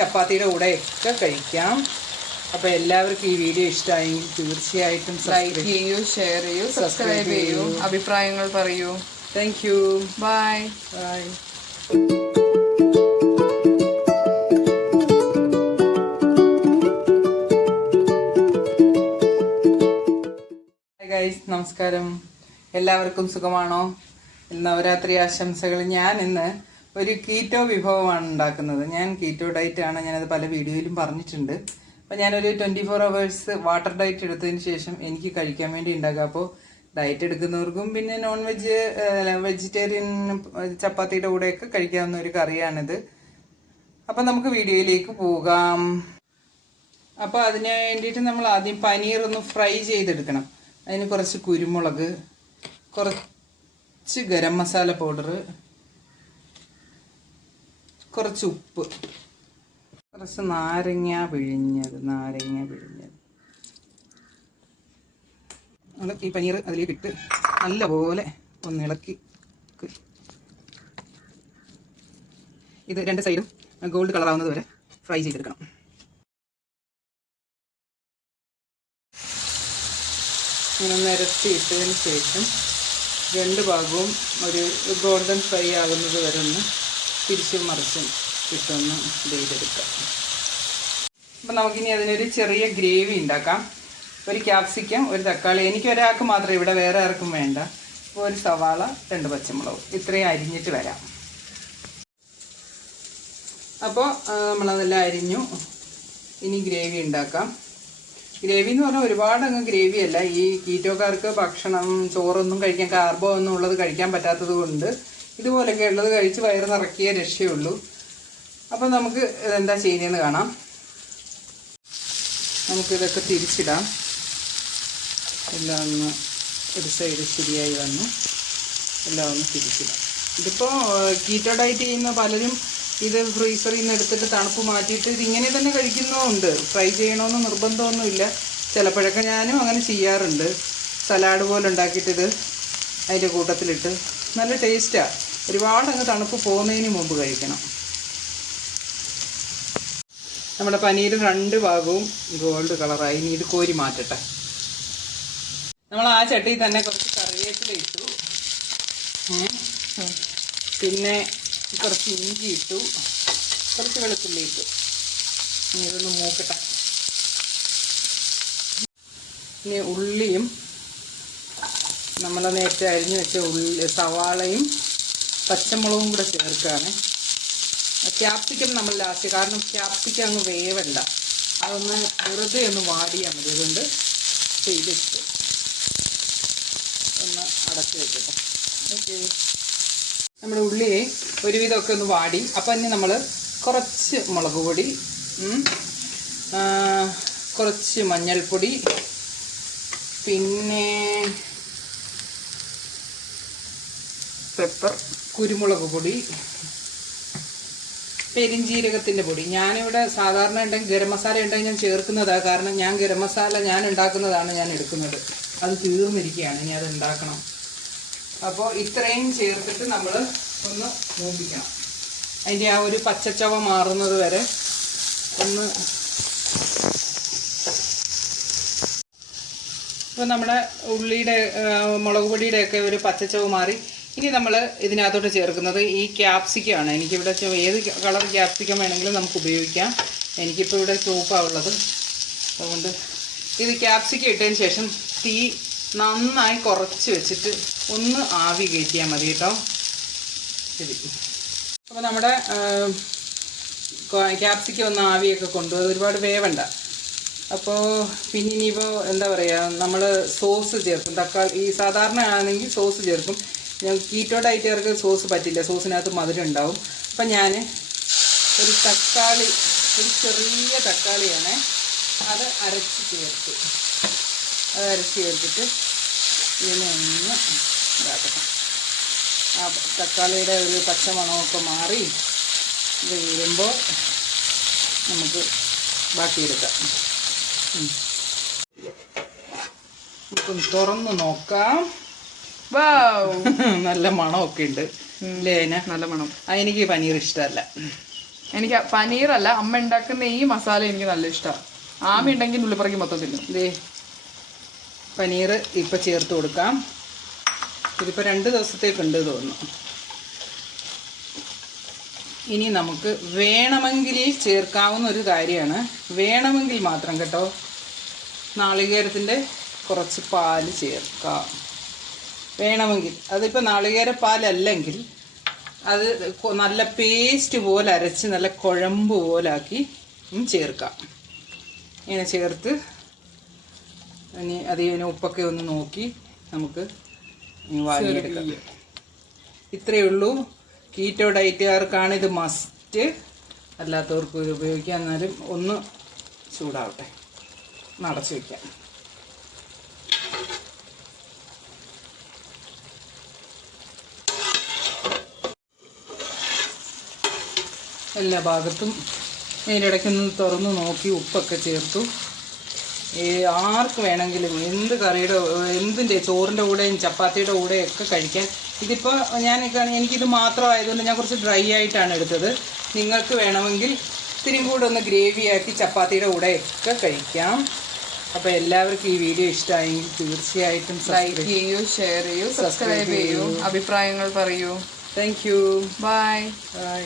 ചപ്പാത്തിയുടെ കൂടെയൊക്കെ കഴിക്കാം. അപ്പോൾ എല്ലാവർക്കും ഈ വീഡിയോ ഇഷ്ടമായെങ്കിൽ തീർച്ചയായിട്ടും ലൈക്ക് ചെയ്യൂ, ഷെയർ ചെയ്യൂ, സബ്സ്ക്രൈബ് ചെയ്യൂ, അഭിപ്രായങ്ങൾ പറയൂ. Thank you. Bye. Bye. Guys, നമസ്കാരം. എല്ലാവർക്കും സുഖമാണോ? നവരാത്രി ആശംസകൾ. ഞാൻ ഇന്ന് ഒരു കീറ്റോ വിഭവമാണ് ഉണ്ടാക്കുന്നത്. ഞാൻ കീറ്റോ ഡയറ്റ് ആണ്, ഞാനത് പല വീഡിയോയിലും പറഞ്ഞിട്ടുണ്ട്. അപ്പം ഞാനൊരു 24 hours വാട്ടർ ഡയറ്റ് എടുത്തതിന് ശേഷം എനിക്ക് കഴിക്കാൻ വേണ്ടി ഉണ്ടാക്കുക. അപ്പോൾ ഡയറ്റ് എടുക്കുന്നവർക്കും പിന്നെ നോൺ വെജ് വെജിറ്റേറിയൻ ചപ്പാത്തിയുടെ കൂടെയൊക്കെ കഴിക്കാവുന്ന ഒരു കറിയാണിത്. അപ്പം നമുക്ക് വീഡിയോയിലേക്ക് പോകാം. അപ്പോൾ അതിന് വേണ്ടിയിട്ട് നമ്മൾ ആദ്യം പനീർ ഒന്ന് ഫ്രൈ ചെയ്തെടുക്കണം. അതിന് കുറച്ച് കുരുമുളക്, കുറച്ച് ഗരം മസാല പൗഡർ, കുറച്ച് ഉപ്പ്, കുറച്ച് നാരങ്ങ പിഴിഞ്ഞത്. നമ്മൾ ഈ പനീർ അതിലേക്ക് ഇട്ട് നല്ലപോലെ ഒന്ന് ഇളക്കി. ഇത് രണ്ട് സൈഡും ഗോൾഡ് കളറാവുന്നത് വരെ ഫ്രൈ ചെയ്തെടുക്കണം. ഇങ്ങനെ നിരത്തി ഇട്ടതിന് ശേഷം രണ്ട് ഭാഗവും ഒരു ഗോൾഡൻ ഫ്രൈ ആകുന്നത് വരെ ഒന്ന് തിരിച്ചും മറിച്ചും ഇട്ടൊന്ന് ചെയ്തെടുക്കാം. അപ്പം നമുക്കിനി അതിനൊരു ചെറിയ ഗ്രേവി ഉണ്ടാക്കാം. ഒരു ക്യാപ്സിക്കം, ഒരു തക്കാളി, എനിക്ക് ഒരാൾക്ക് മാത്രമേ, ഇവിടെ വേറെ ആർക്കും വേണ്ട. അപ്പോൾ ഒരു സവാള, 2 പച്ചമുളക്, ഇത്രയും അരിഞ്ഞിട്ട് വരാം. അപ്പോൾ നമ്മളതെല്ലാം അരിഞ്ഞു. ഇനി ഗ്രേവി ഉണ്ടാക്കാം. ഗ്രേവി എന്ന് പറഞ്ഞാൽ ഒരുപാട് അങ്ങ് ഗ്രേവി അല്ല. ഈ കീറ്റോക്കാർക്ക് ഭക്ഷണം ചോറൊന്നും കഴിക്കാൻ, കാർബോ ഒന്നും ഉള്ളത് കഴിക്കാൻ പറ്റാത്തത് കൊണ്ട് ഇതുപോലൊക്കെ ഉള്ളത് കഴിച്ച് വയറ് നിറക്കിയേ രക്ഷയുള്ളൂ. അപ്പം നമുക്ക് ഇതെന്താ ചെയ്യുന്നതെന്ന് കാണാം. നമുക്കിതൊക്കെ തിരിച്ചിടാം. എല്ലാം ഒന്ന് ഒരു സൈഡ് ശരിയായി വന്നു. എല്ലാം ഒന്ന് തിരിച്ചിടാം. ഇതിപ്പോൾ കീറ്റോ ഡയറ്റ് ചെയ്യുന്ന പലരും ഇത് ഫ്രീസറിൽ നിന്ന് എടുത്തിട്ട് തണുപ്പ് മാറ്റിയിട്ട് ഇതിങ്ങനെ തന്നെ കഴിക്കുന്നതുണ്ട്. ഫ്രൈ ചെയ്യണമെന്ന് നിർബന്ധമൊന്നുമില്ല. ചിലപ്പോഴൊക്കെ ഞാനും അങ്ങനെ ചെയ്യാറുണ്ട്. സലാഡ് പോലെ ഉണ്ടാക്കിയിട്ടിത് അതിൻ്റെ കൂട്ടത്തിലിട്ട് നല്ല ടേസ്റ്റാണ്. ഒരുപാട് അങ്ങ് തണുപ്പ് പോകുന്നതിന് മുമ്പ് കഴിക്കണം. നമ്മുടെ പനീർ 2 ഭാഗവും ഗോൾഡ് കളറായി. ഇനി ഇത് കോരി മാറ്റട്ടെ. നമ്മൾ ആ ചട്ടിയിൽ തന്നെ കുറച്ച് കറിവേപ്പില ഇട്ടു, പിന്നെ കുറച്ച് ഇഞ്ചി ഇട്ടു, കുറച്ച് വെളുത്തുള്ളി ഇട്ടു. ഇനി ഇതൊന്ന് മൂക്കട്ടെ. ഇനി ഉള്ളിയും നമ്മൾ നേരത്തെ അരിഞ്ഞു വെച്ച സവാളയും പച്ചമുളകും കൂടെ ചേർക്കുകയാണ്. ക്യാപ്സിക്കം നമ്മൾ ലാസ്റ്റ്, കാരണം ക്യാപ്സിക്കം അങ്ങ് വേവണ്ട, അതൊന്ന് വെറുതെ ഒന്ന് വാടിയാൽ മതി. അതുകൊണ്ട് ചെയ്തിട്ട് ഒന്ന് അടച്ച് വെക്കട്ടെ. ഓക്കെ, നമ്മുടെ ഉള്ളിയെ ഒരുവിധമൊക്കെ ഒന്ന് വാടി. അപ്പം ഇനി നമ്മൾ കുറച്ച് മുളക് പൊടി, കുറച്ച് മഞ്ഞൾപ്പൊടി, പിന്നെ പെപ്പർ, കുരുമുളക് പൊടി, പെരിഞ്ജീരകത്തിൻ്റെ പൊടി. ഞാനിവിടെ സാധാരണ ഉണ്ടെങ്കിൽ ഗരം മസാല ഉണ്ടെങ്കിൽ ഞാൻ ചേർക്കുന്നതാണ്. കാരണം ഞാൻ ഗരം മസാല ഞാൻ ഉണ്ടാക്കുന്നതാണ് ഞാൻ എടുക്കുന്നത്. അത് തീർന്നിരിക്കുകയാണ്, ഇനി അത് ഉണ്ടാക്കണം. അപ്പോൾ ഇത്രയും ചേർത്തിട്ട് നമ്മൾ ഒന്ന് മൂപ്പിക്കണം. അതിൻ്റെ ആ ഒരു പച്ചച്ചവ മാറുന്നത് വരെ ഒന്ന്. ഇപ്പോൾ നമ്മുടെ ഉള്ളിയുടെ മുളക് പൊടിയുടെയൊക്കെ ഒരു പച്ചച്ചവ് മാറി. ഇനി നമ്മൾ ഇതിനകത്തോട്ട് ചേർക്കുന്നത് ഈ ക്യാപ്സിക്കമാണ്. എനിക്കിവിടെ ഏത് കളർ ക്യാപ്സിക്കം വേണമെങ്കിലും നമുക്ക് ഉപയോഗിക്കാം. എനിക്കിപ്പോൾ ഇവിടെ ചുവപ്പാണ് ഉള്ളത്. അതുകൊണ്ട് ഇത് ക്യാപ്സിക്കം ഇട്ടതിന് ശേഷം തീ നന്നായി കുറച്ച് വെച്ചിട്ട് ഒന്ന് ആവി കയറ്റിയാൽ മതി കേട്ടോ. ശരി, അപ്പോൾ നമ്മുടെ ക്യാപ്സിക്കം ഒന്ന് ആവിയൊക്കെ കൊണ്ടുപോയി, ഒരുപാട് വേവണ്ട. അപ്പോൾ പിന്നെ ഇനിയിപ്പോൾ എന്താ പറയുക, നമ്മൾ സോസ് ചേർക്കും. തക്കാളി ഈ സാധാരണ ആണെങ്കിൽ സോസ് ചേർക്കും. ഞാൻ കീറ്റോ ഡയറ്റുകാർക്ക് സോസ് പറ്റില്ല, സോസിനകത്ത് മധുരം ഉണ്ടാവും. അപ്പം ഞാൻ ഒരു തക്കാളി, ഒരു ചെറിയ തക്കാളിയാണ്, അത് അരച്ച് ചേർത്ത്. അത് അരച്ച് ചേർത്തിട്ട് ഇതിനെ ഒന്ന് ഇതാക്കട്ടെ. ആ തക്കാളിയുടെ ഒരു പച്ചമണമൊക്കെ മാറി ഇത് വീഴുമ്പോൾ നമുക്ക് ബാക്കിയെടുക്കാം. നമുക്കൊന്ന് തുറന്ന് നോക്കാം. നല്ല മണമൊക്കെ ഉണ്ട് അല്ലേ? നല്ല മണം. എനിക്ക് പനീർ ഇഷ്ടമല്ല. എനിക്ക് പനീറല്ല, അമ്മ ഉണ്ടാക്കുന്ന ഈ മസാല എനിക്ക് നല്ല ഇഷ്ടമാണ്. ആമി ഉണ്ടെങ്കിൽ ഉള്ളിപ്പറക്കി മൊത്തം തിന്നും. ഇതേ പനീർ ഇപ്പം ചേർത്ത് കൊടുക്കാം. ഇതിപ്പോൾ 2 ദിവസത്തേക്കുണ്ട് തോന്നുന്നു. ഇനി നമുക്ക് വേണമെങ്കിൽ ചേർക്കാവുന്ന ഒരു കാര്യമാണ്, വേണമെങ്കിൽ മാത്രം കേട്ടോ, നാളികേരത്തിൻ്റെ കുറച്ച് പാല് ചേർക്കാം. വേണമെങ്കിൽ അതിപ്പോൾ നാളികേര പാലല്ലെങ്കിൽ അത് നല്ല പേസ്റ്റ് പോലെ അരച്ച് നല്ല കുഴമ്പ് പോലാക്കി ചേർക്കാം. ഇങ്ങനെ ചേർത്ത് ഇനി അതിന് ഉപ്പൊക്കെ ഒന്ന് നോക്കി നമുക്ക് വാങ്ങിയെടുക്കാം. ഇത്രയേ ഉള്ളൂ. കീറ്റോ ഡയറ്റുകാർക്കാണ് ഇത് മസ്റ്റ്, അല്ലാത്തവർക്കും ഇത് ഉപയോഗിക്കാം. എന്നാലും ഒന്ന് ചൂടാവട്ടെ, നടച്ചു വയ്ക്കാം. എല്ലാ ഭാഗത്തും ഇതിനിടയ്ക്കൊന്ന് തുറന്ന് നോക്കി ഉപ്പൊക്കെ ചേർത്തു. ആർക്ക് വേണമെങ്കിലും എന്ത് കറിയുടെ എന്തിൻ്റെ ചോറിൻ്റെ കൂടെയും ചപ്പാത്തിയുടെ കൂടെയൊക്കെ കഴിക്കാൻ. ഇതിപ്പോൾ എനിക്കിത് മാത്രമായതുകൊണ്ട് ഞാൻ കുറച്ച് ഡ്രൈ ആയിട്ടാണ് എടുത്തത്. നിങ്ങൾക്ക് വേണമെങ്കിൽ ഇത്തിരി കൂടെ ഒന്ന് ഗ്രേവിയാക്കി ചപ്പാത്തിയുടെ കൂടെയൊക്കെ കഴിക്കാം. അപ്പോൾ എല്ലാവർക്കും ഈ വീഡിയോ ഇഷ്ടമായെങ്കിൽ തീർച്ചയായിട്ടും ലൈക്ക് ചെയ്യൂ, ഷെയർ ചെയ്യൂ, സബ്സ്ക്രൈബ് ചെയ്യൂ, അഭിപ്രായങ്ങൾ പറയൂ. Thank you. ബൈ. ബൈ.